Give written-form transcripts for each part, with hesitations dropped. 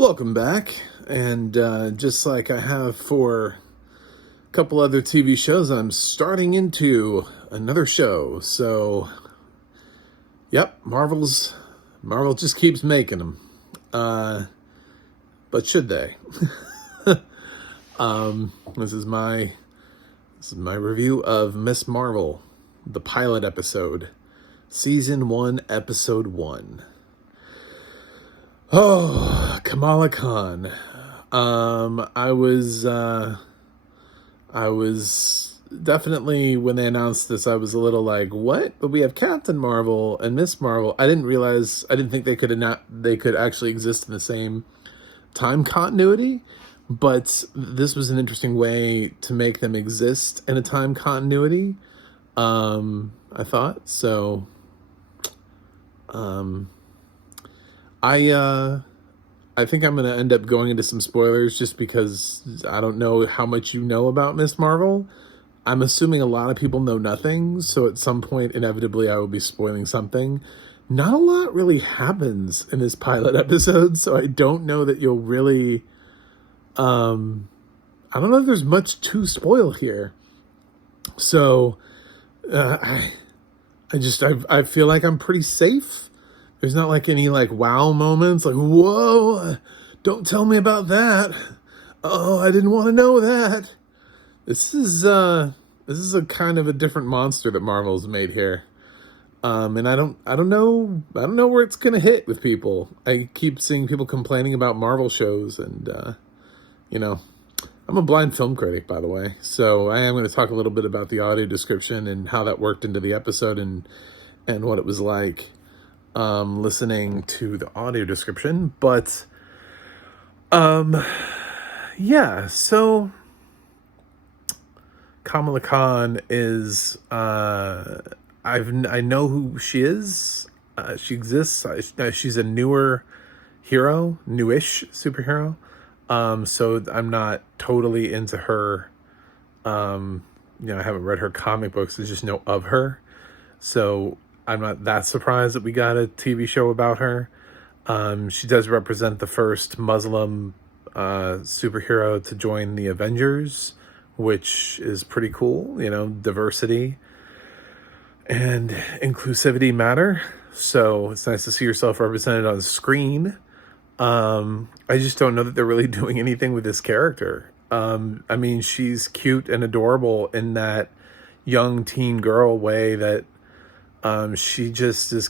Welcome back, and just like I have for a couple other TV shows, I'm starting into another show. So, yep, Marvel just keeps making them. But should they? This is my review of Miss Marvel, the pilot episode, season 1, episode 1. Oh, Kamala Khan. I was definitely, when they announced this, I was a little like, what? But we have Captain Marvel and Miss Marvel. I didn't think they could actually exist in the same time continuity, but this was an interesting way to make them exist in a time continuity. I thought so. I think I'm going to end up going into some spoilers just because I don't know how much you know about Miss Marvel. I'm assuming a lot of people know nothing, so at some point, inevitably, I will be spoiling something. Not a lot really happens in this pilot episode, so I don't know that you'll really... I don't know if there's much to spoil here. So, I feel like I'm pretty safe. There's not like any like wow moments, like, whoa, don't tell me about that. Oh, I didn't want to know that. This is a kind of a different monster that Marvel's made here. And I don't know where it's gonna hit with people. I keep seeing people complaining about Marvel shows, and I'm a blind film critic, by the way. So I am going to talk a little bit about the audio description and how that worked into the episode and what it was like listening to the audio description. But yeah, so Kamala Khan is I know who she is. She exists. She's a newish superhero. So I'm not totally into her. I haven't read her comic books. I just know of her. So I'm not that surprised that we got a TV show about her. She does represent the first Muslim superhero to join the Avengers, which is pretty cool. Diversity and inclusivity matter. So it's nice to see yourself represented on screen. I just don't know that they're really doing anything with this character. She's cute and adorable in that young teen girl way that she just is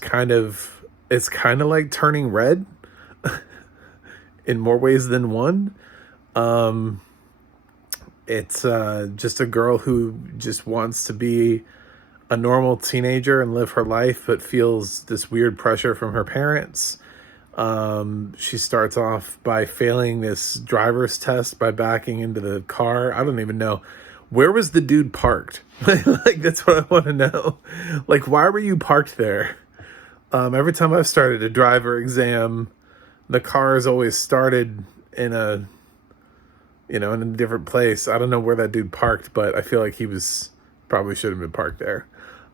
it's kind of like turning red in more ways than one. It's just a girl who just wants to be a normal teenager and live her life, but feels this weird pressure from her parents. She starts off by failing this driver's test by backing into the car. I don't even know. Where was the dude parked? Like, that's what I want to know. Like, why were you parked there? Every time I've started a driver exam, the car is always started in a different place. I don't know where that dude parked, but I feel like he probably should have been parked there.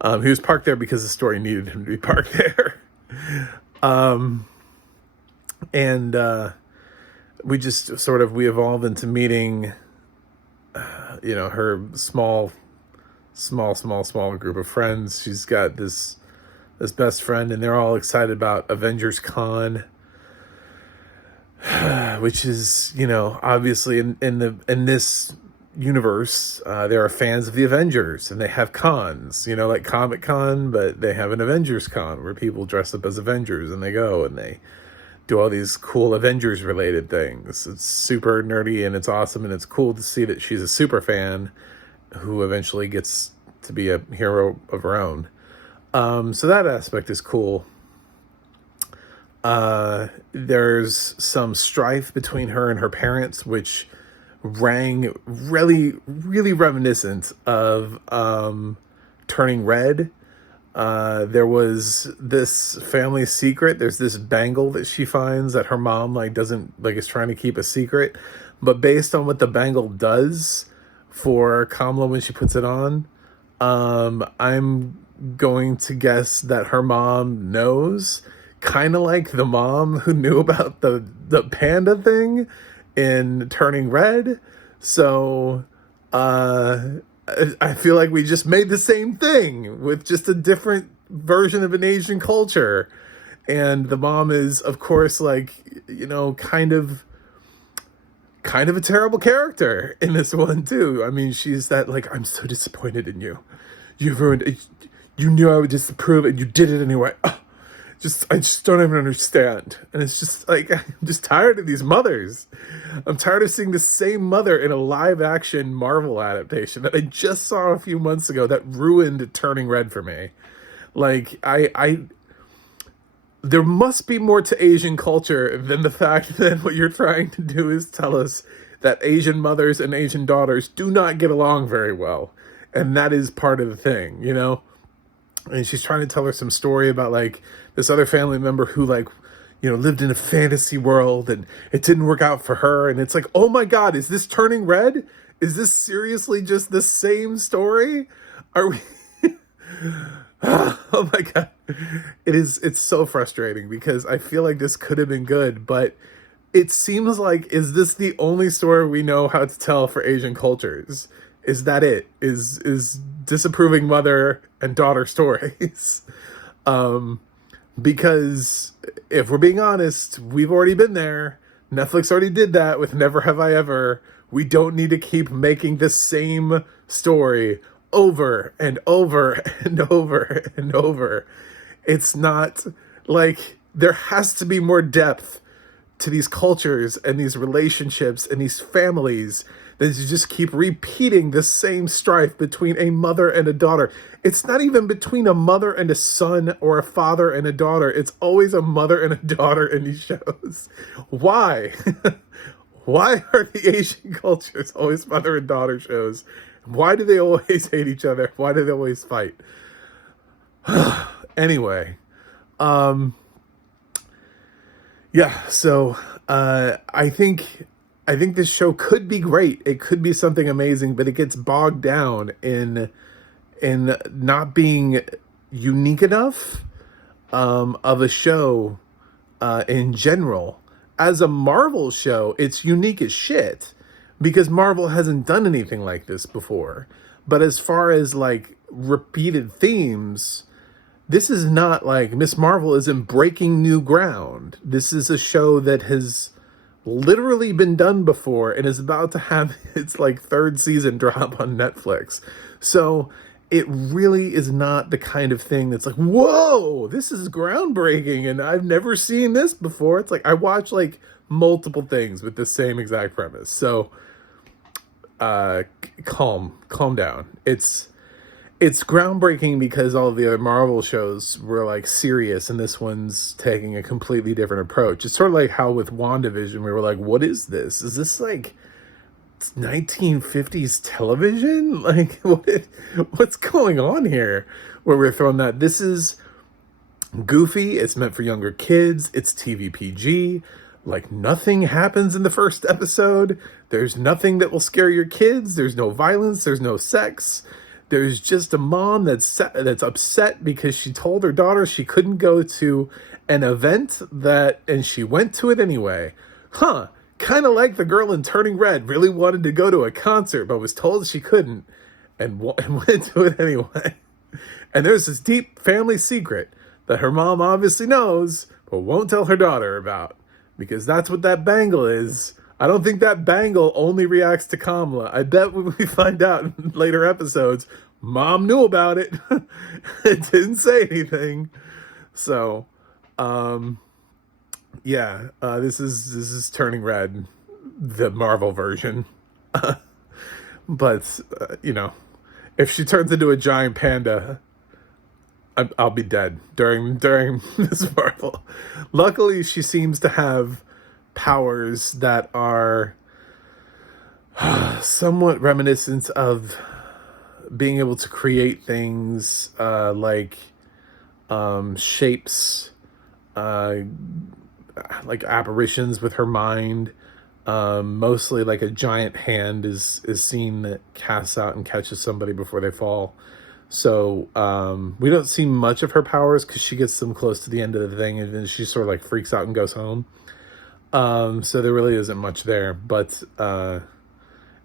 He was parked there because the story needed him to be parked there. And we just we evolve into meeting, her small group of friends. She's got this best friend, and they're all excited about Avengers Con, which is, obviously in this universe, there are fans of the Avengers, and they have cons, like Comic Con, but they have an Avengers Con where people dress up as Avengers and they go and they do all these cool Avengers related things. It's super nerdy and it's awesome, and it's cool to see that she's a super fan who eventually gets to be a hero of her own. So that aspect is cool. There's some strife between her and her parents, which rang really, really reminiscent of Turning Red. There was this family secret. There's this bangle that she finds that her mom is trying to keep a secret, but based on what the bangle does for Kamala when she puts it on, I'm going to guess that her mom knows, kind of like the mom who knew about the panda thing in Turning Red. So I feel like we just made the same thing with just a different version of an Asian culture. And the mom is, of course, like, kind of a terrible character in this one too. I mean, she's that, like, I'm so disappointed in you. You ruined it. You knew I would disapprove and you did it anyway. I just don't even understand. And it's just like, I'm just tired of these mothers. I'm tired of seeing the same mother in a live action Marvel adaptation that I just saw a few months ago that ruined Turning Red for me. Like, there must be more to Asian culture than the fact that what you're trying to do is tell us that Asian mothers and Asian daughters do not get along very well. And that is part of the thing, you know? And she's trying to tell her some story about, like, this other family member who, like, lived in a fantasy world and it didn't work out for her. And it's like, oh my God, is this Turning Red? Is this seriously just the same story? Are we... Oh my God. It's so frustrating because I feel like this could have been good, but it seems like, is this the only story we know how to tell for Asian cultures? Is that it? Is disapproving mother and daughter stories? Because if we're being honest, we've already been there. Netflix already did that with Never Have I Ever. We don't need to keep making the same story over and over and over and over. It's not like, there has to be more depth to these cultures and these relationships and these families than to just keep repeating the same strife between a mother and a daughter. It's not even between a mother and a son or a father and a daughter. It's always a mother and a daughter in these shows. Why? Why are the Asian cultures always mother and daughter shows? Why do they always hate each other? Why do they always fight? Anyway, yeah, so I think this show could be great. It could be something amazing, but it gets bogged down in not being unique enough of a show in general. As a Marvel show, it's unique as shit because Marvel hasn't done anything like this before. But as far as, like, repeated themes, this is not like Miss Marvel isn't breaking new ground. This is a show that has literally been done before and is about to have its, like, third season drop on Netflix. So it really is not the kind of thing that's like, whoa, this is groundbreaking and I've never seen this before. It's like, I watch, like, multiple things with the same exact premise. So calm down. It's groundbreaking because all of the other Marvel shows were, like, serious, and this one's taking a completely different approach. It's sort of like how with WandaVision we were like, what is this? Is this, like, 1950s television? Like, what's going on here? Where we're throwing that. This is goofy. It's meant for younger kids. It's TV PG. Like, nothing happens in the first episode. There's nothing that will scare your kids. There's no violence. There's no sex. There's just a mom that's upset because she told her daughter she couldn't go to an event and she went to it anyway. Kind of like the girl in Turning Red, really wanted to go to a concert but was told she couldn't and went to it anyway. And there's this deep family secret that her mom obviously knows but won't tell her daughter about, because that's what that bangle is. I don't think that bangle only reacts to Kamala. I bet when we find out in later episodes, mom knew about it. It didn't say anything. So, yeah, this is Turning Red, the Marvel version. But, if she turns into a giant panda, I'll be dead during this Marvel. Luckily, she seems to have powers that are somewhat reminiscent of being able to create things like shapes, like apparitions with her mind. Mostly like a giant hand is seen that casts out and catches somebody before they fall. So we don't see much of her powers because she gets them close to the end of the thing, and then she sort of like freaks out and goes home. So there really isn't much there, but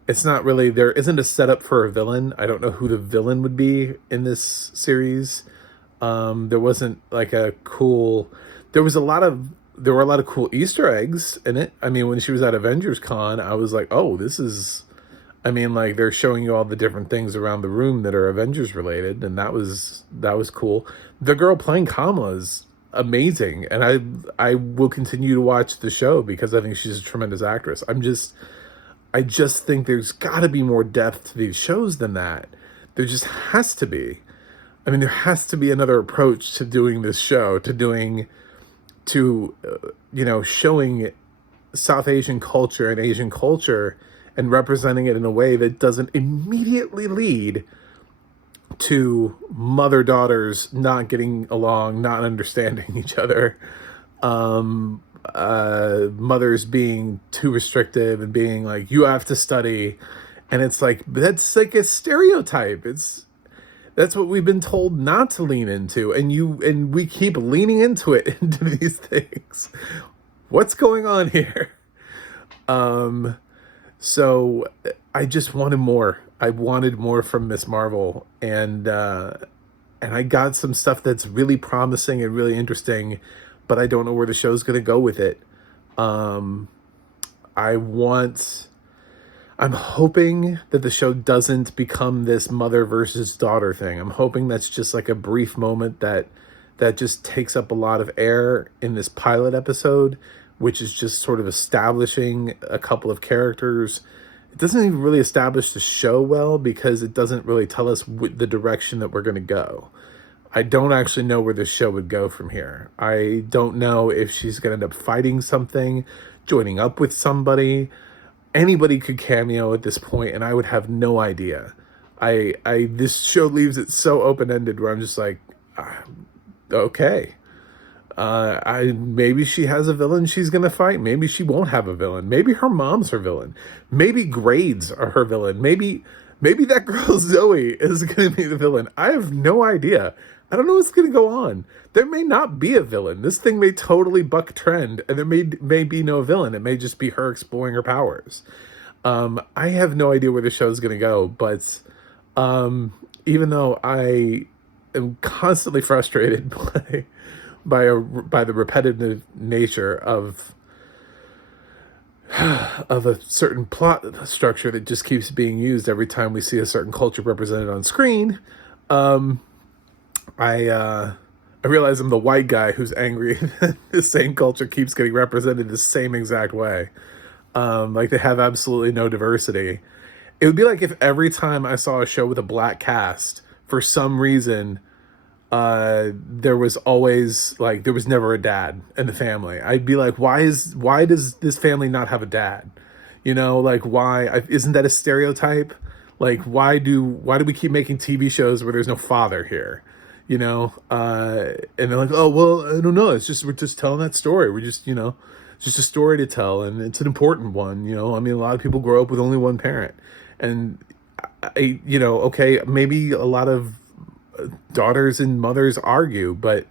it's not really, there isn't a setup for a villain. I don't know who the villain would be in this series. There wasn't like a cool, there was a lot of, there were a lot of cool Easter eggs in it. I mean, when she was at Avengers Con, I was like, oh, this is, I mean, like they're showing you all the different things around the room that are Avengers related, and that was cool. The girl playing Kamala is amazing, and I will continue to watch the show because I think she's a tremendous actress. I just think there's got to be more depth to these shows than that. There just has to be. I mean, there has to be another approach to doing this show, showing South Asian culture and Asian culture and representing it in a way that doesn't immediately lead to mother-daughters not getting along, not understanding each other, mothers being too restrictive and being like, you have to study. And it's like, that's like a stereotype. That's what we've been told not to lean into. And we keep leaning into it, into these things. What's going on here? So I just wanted more. I wanted more from Miss Marvel, and I got some stuff that's really promising and really interesting, but I don't know where the show's going to go with it. I'm hoping that the show doesn't become this mother versus daughter thing. I'm hoping that's just like a brief moment that just takes up a lot of air in this pilot episode, which is just sort of establishing a couple of characters. It doesn't even really establish the show well because it doesn't really tell us the direction that we're going to go. I don't actually know where the show would go from here. I don't know if she's going to end up fighting something, joining up with somebody. Anybody could cameo at this point, and I would have no idea. This show leaves it so open-ended where I'm just like, okay. Maybe she has a villain she's gonna fight. Maybe she won't have a villain. Maybe her mom's her villain. Maybe grades are her villain. Maybe that girl Zoe is gonna be the villain. I have no idea. I don't know what's gonna go on. There may not be a villain. This thing may totally buck trend, and there may be no villain. It may just be her exploring her powers. I have no idea where the show's gonna go, but even though I am constantly frustrated by the repetitive nature of a certain plot structure that just keeps being used every time we see a certain culture represented on screen, I realize I'm the white guy who's angry that the same culture keeps getting represented the same exact way. Like they have absolutely no diversity. It would be like if every time I saw a show with a black cast, for some reason, there was never a dad in the family. I'd be like, why does this family not have a dad? Like why isn't that a stereotype? Like why do we keep making TV shows where there's no father here? And they're like, oh well, I don't know. We're just telling that story. We're just it's just a story to tell, and it's an important one. I mean, a lot of people grow up with only one parent, and okay, maybe a lot of daughters and mothers argue, but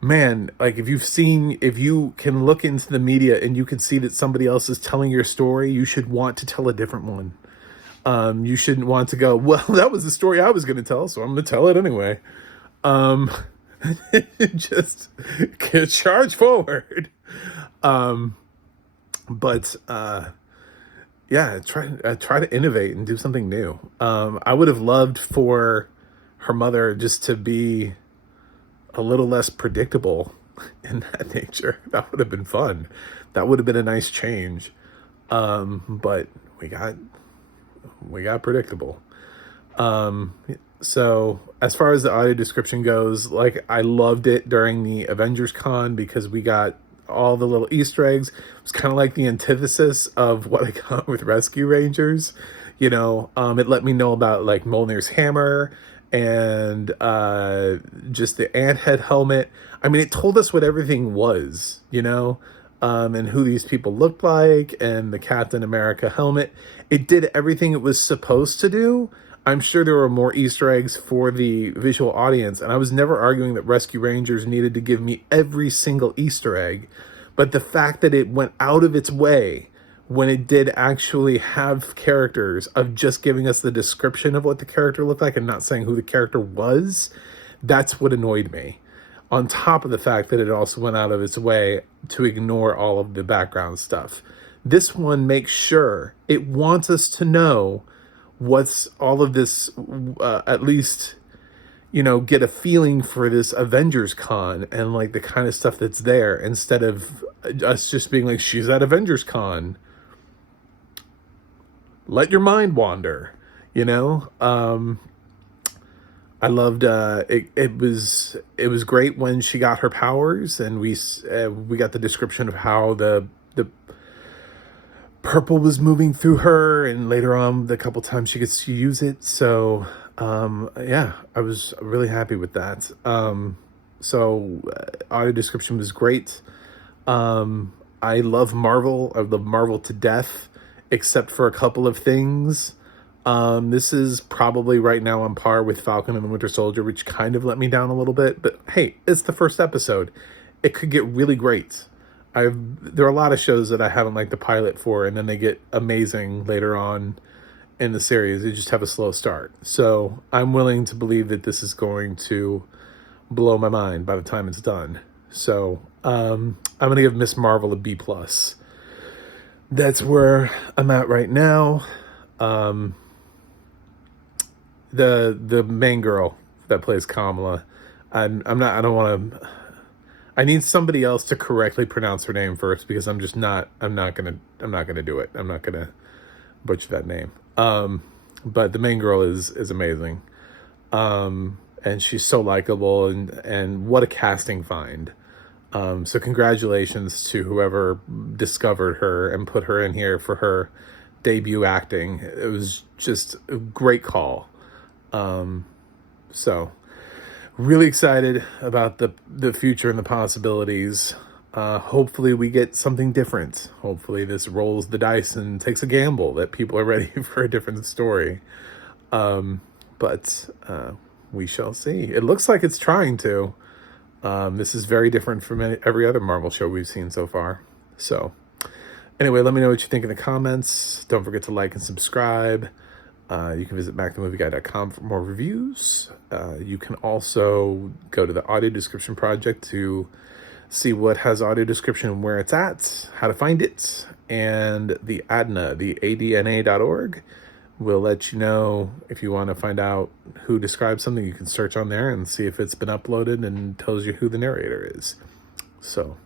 man, like if you can look into the media and you can see that somebody else is telling your story, you should want to tell a different one. You shouldn't want to go, well, that was the story I was going to tell, so I'm going to tell it anyway. Just charge forward. Yeah, try to innovate and do something new. I would have loved for her mother just to be a little less predictable in that nature. That would have been fun. That would have been a nice change. But we got predictable. So as far as the audio description goes, like I loved it during the Avengers Con because we got all the little Easter eggs. It was kind of like the antithesis of what I got with Rescue Rangers. It let me know about like Mjolnir's hammer and just the Anthead helmet. I mean, it told us what everything was, and who these people looked like, and the Captain America helmet. It did everything it was supposed to do. I'm sure there were more Easter eggs for the visual audience, and I was never arguing that Rescue Rangers needed to give me every single Easter egg, but the fact that it went out of its way when it did actually have characters of just giving us the description of what the character looked like and not saying who the character was, that's what annoyed me. On top of the fact that it also went out of its way to ignore all of the background stuff. This one makes sure it wants us to know what's all of this, at least, you know, get a feeling for this Avengers Con and like the kind of stuff that's there, instead of us just being like, she's at Avengers Con. Let your mind wander, you know? I loved it. It was great when she got her powers, and we got the description of how the purple was moving through her, and later on the couple times she gets to use it. So yeah, I was really happy with that. Audio description was great. I love Marvel. I love Marvel to death, except for a couple of things. This is probably right now on par with Falcon and the Winter Soldier, which kind of let me down a little bit. But hey, it's the first episode. It could get really great. There are a lot of shows that I haven't liked the pilot for, and then they get amazing later on in the series. They just have a slow start. So I'm willing to believe that this is going to blow my mind by the time it's done. So I'm going to give Miss Marvel a B+. That's where I'm at right now. The main girl that plays Kamala, I need somebody else to correctly pronounce her name first, because I'm not gonna do it. I'm not gonna butcher that name. But the main girl is amazing. And she's so likable, and what a casting find. So congratulations to whoever discovered her and put her in here for her debut acting. It was just a great call. So really excited about the future and the possibilities. Hopefully we get something different. Hopefully this rolls the dice and takes a gamble that people are ready for a different story. But we shall see. It looks like it's trying to. This is very different from every other Marvel show we've seen so far. So anyway, let me know what you think in the comments. Don't forget to like and subscribe. You can visit backtomovieguy.com for more reviews. You can also go to the audio description project to see what has audio description and where it's at, how to find it, and the ADNA, the adna.org, will let you know if you want to find out who describes something. You can search on there and see if it's been uploaded and tells you who the narrator is. So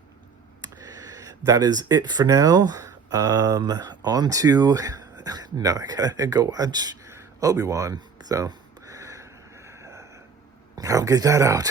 that is it for now. On to... No, I gotta go watch Obi-Wan, so I'll get that out.